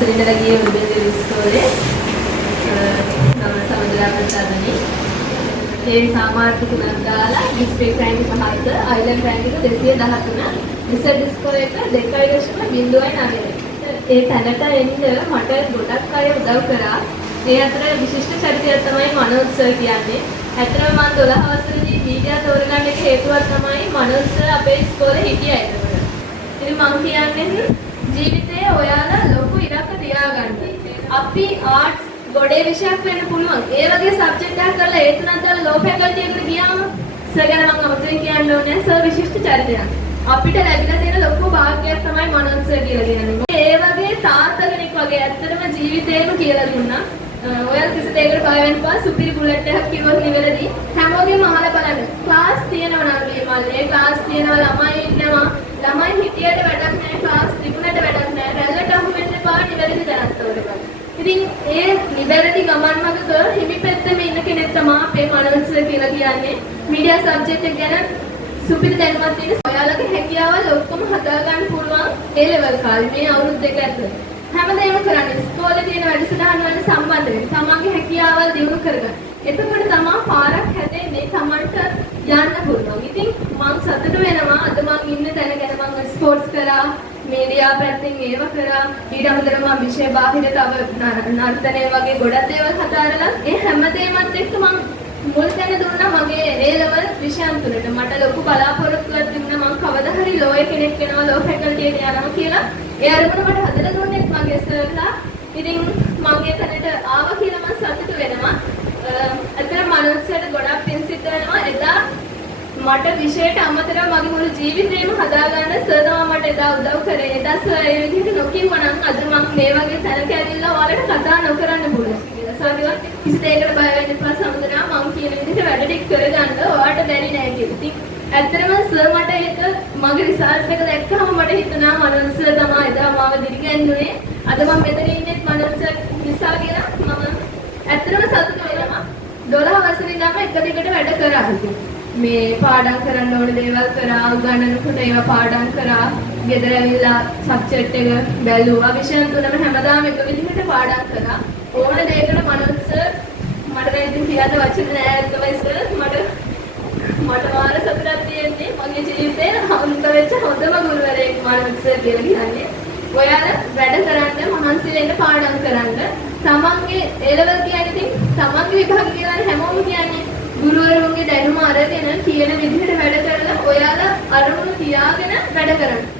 වසරේ ඉඳලා ගියේ උදේ ඉස්කෝලේ. මම සමදලා ප්‍රසාදනි. ඒ සාමාර්ථ තුනක් දාලා ඩිස්ට්‍රික්ට් රැංක් 5ක අයිලන්ඩ් රැංක් එක 213. රිසර්ච් ස්කෝර් එක 2.09. ඒ තැනට එන්න මට ගොඩක් අය උදව් කරා. ඒ අතර විශිෂ්ට චරිතයක් තමයි මනෝජ් සර් කියන්නේ. ඇත්තටම මම 12 වසරේදී මීඩියා තෝරගන්න එක හේතුවක් තමයි මනෝජ් සර් අපේ ඉස්කෝලේ හිටියා එතකොට. ඉතින් මම කියන්නේ ජීවිතේ ඔයාලා ලොකු ඉලක්ක තියාගන්න. අපි ආර්ට්ස් ගොඩේ විෂයක් වෙන්න පුළුවන්. ඒ වගේ සබ්ජෙක්ට් එකක් කරලා ඒ තුනක් දාලා ලෝ ෆැකල්ටි එකට ගියාම සර් ගැන මම අමතක කියන්න ඕනේ. සර් විශිෂ්ට චරිතයක්. අපිට ලැබිලා තියෙන ලොකු භාග්‍යයක් තමයි මනෝජ් සර් කියලා කියන්නේ. ඒ වගේ තාත්තා කෙනෙක් වගේ ඇත්තටම ජීවිතේම කියලා දුන්නා. ඔයාලා කිසි දෙයකට බය වෙන්න එපා. සුපිරි බුලට් එකක් කිව්වොත් නිවැරදි. හැමෝගෙම අහලා බලන්න. ක්ලාස් තියෙනවා නම් මේ මල්ලේ ක්ලාස් තියෙනවා ළමයි ඉන්නවා. ළමයි හිටියට වැඩක් නැහැ. ක්ලාස් තිබුණට වැඩක් නැහැ. රැල්ලට අහු වෙන්න එපා. නිවැරදි දැනත් ඕනේ. ඉතින් ඒ නිවැරදි ගමන් මගක හිමිපැත්තේ ඉන්න කෙනෙක් තමයි අපේ මනෝජ් සර් කියලා කියන්නේ. මීඩියා සබ්ජෙක්ට් එක ගැන සුපිරි දැනුමක් තියෙන ඔයාලගේ හැකියාවල් ඔක්කොම හදා ගන්න පුළුවන් ඒ ලෙවල් කාලේ මේ අවුරුදු දෙක ඇතුළත. හැමදේම කරන්නේ ඉස්කෝලේ තියෙන වැඩසටහන් වල සම්බන්ධ වෙන්න. තමන්ගේ හැකියාවල් දියුණු කරගන්න. එතකොට තමයි පාරක් හැදෙන්නේ තමන්ට යන්න පුළුවන්. ඉතින් මම සතුටු වෙනවා අද මම ඉන්න තැන ගැන. මම ස්පෝර්ට්ස් කරා, මීඩියා පැත්තෙන් ඒව කරා. ඊට අමතරව මම විෂය බාහිර තව නර්තනය වගේ ගොඩක් දේවල් හදාරලා ඒ හැමදේමත් එක්ක මම මුල් තැන දුන්නා මගේ ඒ ලෙවල් විෂයන් තුනට. මට ලොකු බලාපොරොත්තුවක් තිබුණා මම කවදා හරි ලෝය කෙනෙක් වෙනවා, ලෝ ෆැකල්ටි එකට යනවා කියලා. ඒ අරමුණ මට හදලා දුන්නේ මගේ සර්ලා. ඉතින් මම ඒ තැනට ආවා කියලා මම සතුටු වෙනවා. අතන මනෝජ් සර්ට ගොඩක් පින් සිද්ධ වෙනවා. එදා මට විෂයට අමතරව මගේ මුළු ජීවිතේම හදාගන්න සර් තමයි මට එදා උදව් කරේ. එදා සර් ඒ විදිහට නොකියුවනම් අද මම මේ වගේ තැනක ඇවිල්ලා ඔයාලට කතා නොකරන්න පුළුවන්. සාරිවා කිසි දෙයකට බය වෙන්න එපා සමුදනා. මම කියන විදිහට වැඩ ටික කරගන්න ඔයාලට බැරි නෑ කියලා. ඉතින් ඇත්තටම සර් මට ඒක මගේ රිසර්ච් එක දැක්කම මට හිතුණා මනෝජ් සර් තමයි එදා මාව දිරිගැන්නුනේ. අද මම මෙතන ඉන්නේ මනෝජ් සර් නිසා කියලා මම ඇත්තටම සතුටු වෙනවා. 12 වසරේ ඉඳන්ම එක දිගට වැඩ කරා. මේ පාඩම් කරන්න ඕන දේවල් කරා, උගන්වනකොට ඒවා පාඩම් කරා, ගෙදර ඇවිල්ලා සබ්ජෙක්ට් එක බැලුවා. විෂයන් තුනම හැමදාම එක විදිහට පාඩම් කරා. ඕන දෙයකට මනෝජ් සර් මට දැන් ඉතින් කියන්න වචන නෑ. තමයි සර් මට වාර සතුටක් තියෙන්නේ. මගේ ජීවිතේ හම්බ වෙච්ච හොඳම ගුරුවරයෙක් මනෝජ් සර් කියලා කියන්නේ. ඔයාලා වැඩ කරන්න, මහන්සි වෙන්න, පාඩම් කරන්න. තමන්ගේ ඒ ලෙවල් කියන්නේ ඉතින් තමන්ගේ විභාග කියලා හැමෝම කියන්නේ ගුරුවරුන්ගේ දැනුම අරගෙන කියන විදිහට වැඩ කරලා ඔයාලා අරමුණු තියාගෙන වැඩ කරන්න.